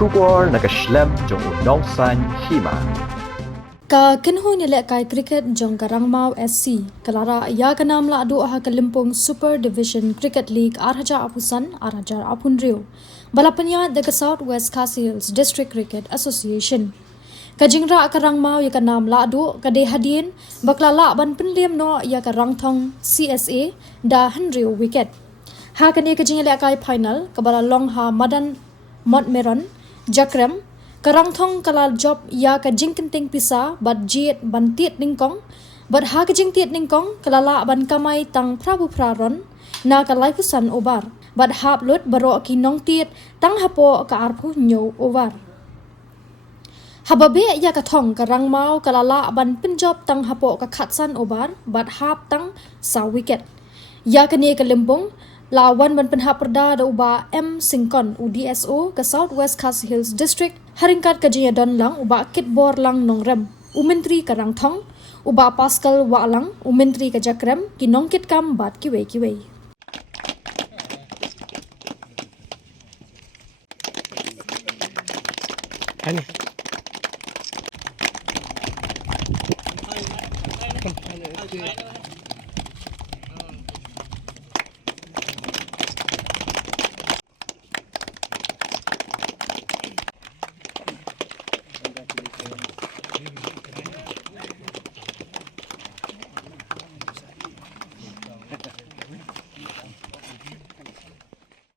Shubor nakaslem jong unong san Hima. Ka kenho ni lek kai cricket jong ka Rangmaw SC kalara ya kanam la adu aha Kalimpong Super Division Cricket League arhaja apusan arhajar apunrio balapanya the South West Hills District Cricket Association kajingra ka Rangmaw ya kanam la adu ka de hadien baklala ban Pynliem no ya ka Rangthong CSA da hanrio wicket ha kani kajing lek kai final kabala long ha madan Montmeron Jakrem Rangthong kalal job ya ka jingkenting pisa bat jiet ban tiet ningkong bat ha ka jing tiet ningkong kalala ban kamay tang prabu praron na kalay pusan obar bat hap lut baro ki nong tiet tang hapo ka arpu nyo ovar hababe ya ka thong ka Rangmaw kalala ban pinjob tang hapo ka khatsan obar bat hap tang sa wicket ya ka ni Kalimpong lawan ban penhap perda da uba M Singkon UDSO ke South West Hills District haringkat kajiya don lang uba kitbor lang nongrem umentri ka Rangthong uba Pascal wa lang umentri ka Jakrem ki nongkit kam bat kiwe Ani